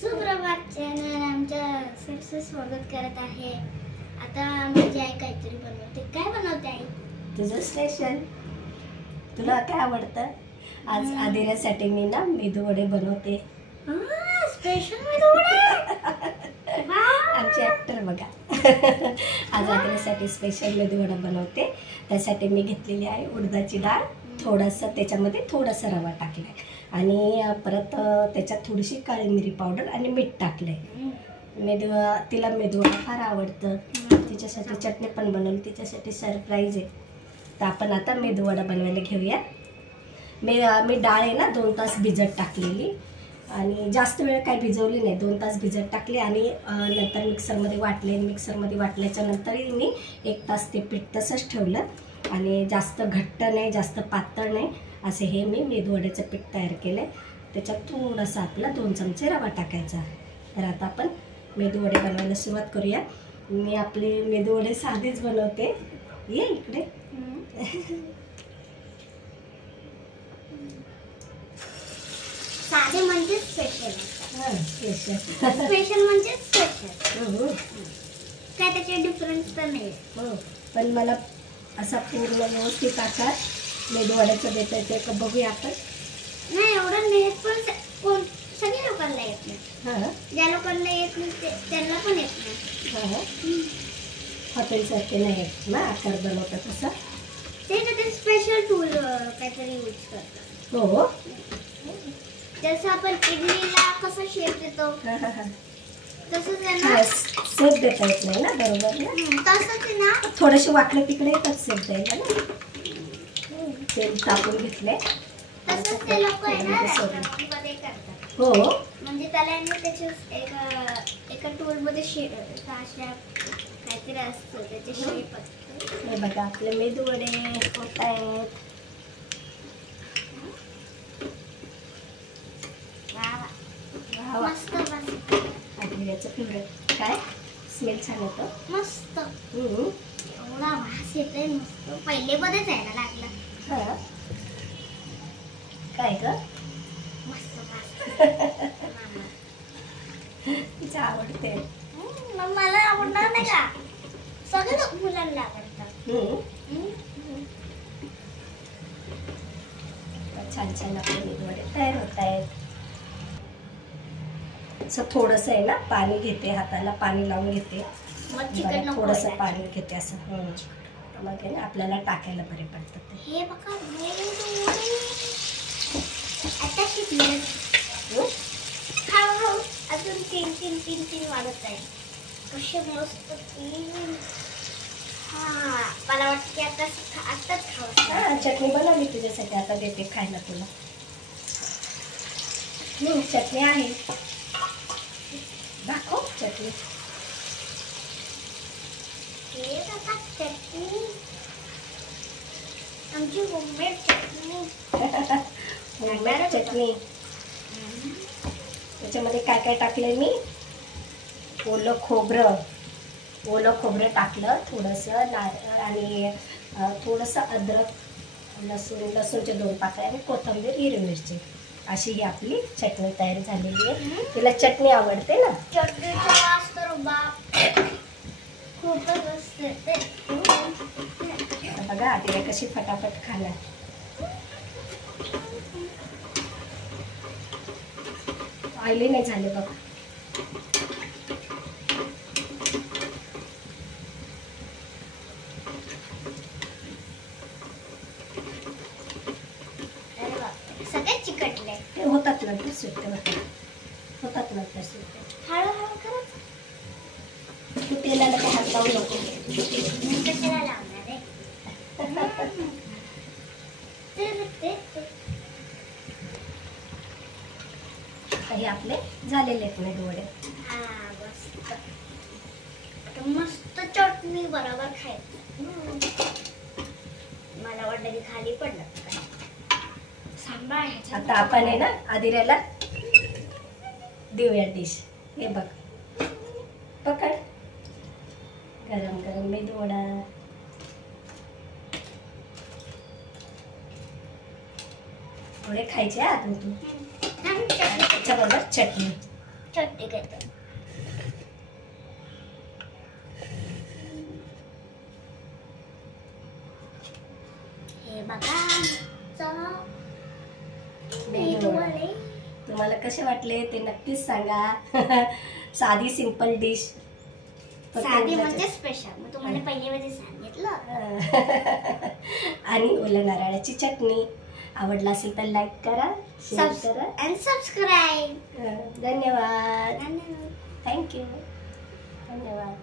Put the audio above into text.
सुप्रभात चॅनल आमच्या सक्सेस स्वागत करत आहे। आता माझी आई काहीतरी बनवते। काय बनवते आई? तुझं स्पेशल। तुला काय आवडतं? आज आदिरासाठी मी ना मेदू वडे बनवते। स्पेशल मेदू वडे। आमचे ॲक्टर बघा। आज आदिरासाठी स्पेशल मेदू वडा बनवते। त्यासाठी मी घेतलेली आहे उडदाची डाळ, थोडासा त्याच्यामध्ये थोडासा रवा टाकलाय आणि परत त्याच्यात थोडीशी काळी मिरी पावडर आणि मीठ टाकलंय। तिला मेदू वडा फार आवडतं। तिच्यासाठी चटणी पण बनवली, तिच्यासाठी सरप्राईज आहे। तर आपण आता मेदू वडा बनवायला घेऊया। मी डाळ आहे ना 2 तास भिजत टाकलेली आणि जास्त वेळ काही भिजवली नाही, 2 तास भिजत टाकली आणि नंतर मिक्सरमध्ये वाटले। मिक्सरमध्ये वाटल्याच्या नंतरही मी 1 तास ते पीठ तसंच ठेवलं आणि जास्त घट्ट नाही जास्त पातळ नाही असे हे मी मेदू वड्याचं पीठ तयार केलं। त्याच्यात थोडासा आपला 2 चमचे रवा टाकायचा। तर आता आपण मेदू वडे बनवायला सुरुवात करूया। मी आपले मेदू वडे साधेच बनवते। ये इकडे। साधे म्हणजे स्पेशल। स्पेशल स्पेशल म्हणजे स्पेशल। काय त्याचे डिफरन्स तर नाही। हो, पण मला असा पूर्ण व्यवस्थित आकार मेदू वड्याचं देता येते का बघूया आपण। नाही एवढं नाही पण सगळ्या लोकांना येत नाही। ज्या लोकांना येत नाही त्यांना पण येत नाही। हॉटेलसारखे नाही आहेत ना आकार बनवतात तसं। ते स्पेशल टूल काहीतरी यूज करतात। हो, जसं आपण इडलीला कसं शेप देतो तसंच आहे ना। सेप देता येत नाही ना, बरोबर ना। तसंच आहे ना, थोडेसे वाकडे तिकडे येतात सेप द्यायला ना। तेल टाकून घेतले तसंच ते लोक आहे ना रेस्टॉरंटमध्ये करतात। हो, म्हणजे त्याला त्याच्या एका टूल मध्ये अशा काहीतरी असतं त्याचे शेप असतं। हे बघा आपले मेदू वडे होत आहेत। मस्त आदिराचं फेवरेट। काय स्मेल छान येतं, मस्त एवढा वास येतोय मस्त। पहिले मध्येच यायला लागला। काय ग मस्त तिचं आवडते। मला आवडणार नाही का? सगळ्या मुलांना आवडतात। छान छान आपले मेदू वडे तयार होत आहेत। असं थोडंसं आहे ना पाणी घेते, हाताला पाणी लावून घेते, थोडंसं पाणी घेते असं। मग आहे ना आपल्याला टाकायला बरे पडतात। हे बघा आता शिकले हळूहळू अजून तीन वाढत आहे। कसे मस्त तीन। मला वाटतं की आताच खावं। चटणी बनवली तुझ्यासाठी, आता देते खायला तुला। चटणी आहे, दाखव चटणी। हे बघा चटणी, आमची होममेड चटणी। होममेड चटणी। त्याच्यामध्ये काय काय टाकलंय मी? ओलं खोबरं टाकलं थोडंसं आणि थोडंसं अद्रक, लसूणचे 2 पाकळ्या आणि कोथिंबीर, हिरवी मिरची अशी ही आपली चटणी तयार झालेली आहे। तिला चटणी आवडते ना। चटणीचा वास तर बाप खूपच असते। बघा आदिरा कशी फटाफट खाणार। ऑइली नाही झाले बघा। सगळे चिकटले। ते होतात नंतर सुट्टे होतात नंतर सुट्टे। हळूहळू करायचं। तू तेलाला काय हात लावू नको। कशाला लावणार आहे? हे आपले झालेले आहेत मेदू वडे। मस्त चटणी बरोबर खायचं। मला वाटलं की खाली पडलं। आता आपण आहे ना आदिराला देऊया डिश। हे बघ, पकड। गरम गरम मेदू वडा। थोडे खायचे आता तू। त्याच्याबरोबर चटणी। छोटी घेतो. हे बघा मेदूवडे. तुम्हाला कसे वाटले ते नक्कीच सांगा. साधी सिंपल डिश, साधी म्हणजे स्पेशल. मग तुम्हाला पहिली मध्ये सांगितलं. आणि ओल्या नारळाची चटणी. आवडला असेल तर लाईक करा, शेअर करा आणि सबस्क्राईब. धन्यवाद. धन्यवाद. थँक्यू. धन्यवाद.